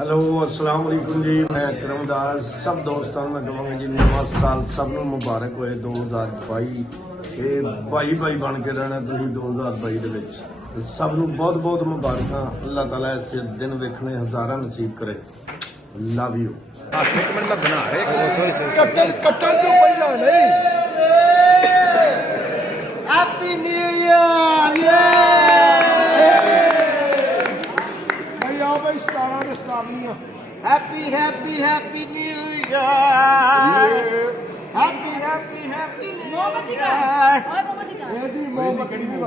Hello अस्सलाम वालेकुम जी। मैं करमदास सब दोस्तों मैं कहांगा जी नवा साल सब नूं मुबारक होए 2022 ये भाई भाई बन के रहना तुसीं 2022 दे विच सब नूं बहुत बहुत मुबारकां। अल्लाह ताला इस दिन वेखने हज़ारां नसीब करे। Love you. एक मिनट में बना रहे कट्टन तो पहला नहीं। हैप्पी न्यू ईयर भाई आओ भाई स्टारा ने स्टार नहीं happy happy happy new year happy मोमबत्ती का ओए मोमबत्ती का ਇਹਦੀ ਮੋਮਬੱਤੀ ਨਹੀਂ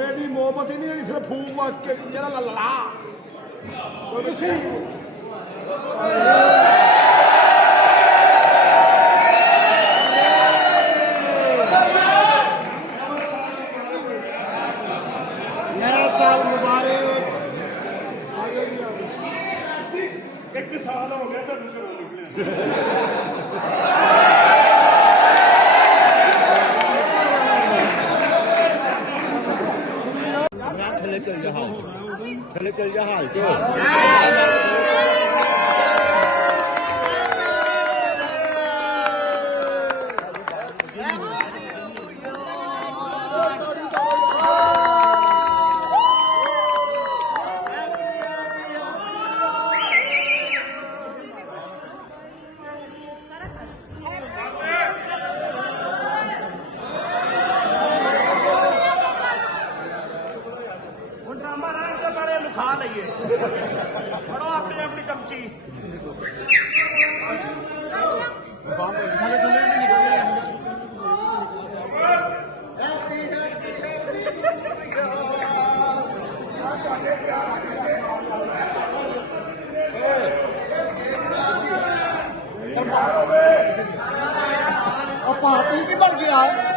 ਇਹਦੀ ਮੋਮਬੱਤੀ ਨਹੀਂ ਜਿਹੜੀ ਸਿਰਫ ਫੂਕ ਮਾਰ ਕੇ ਜਿਹੜਾ ਲਾ ਤੁਸੀਂ नया साल मुबारक। एक साल हो गया तो चले चल जा हाल क्यों खा लीए बड़ो अपनी अपनी कमची पार्टी की बढ़ गया है।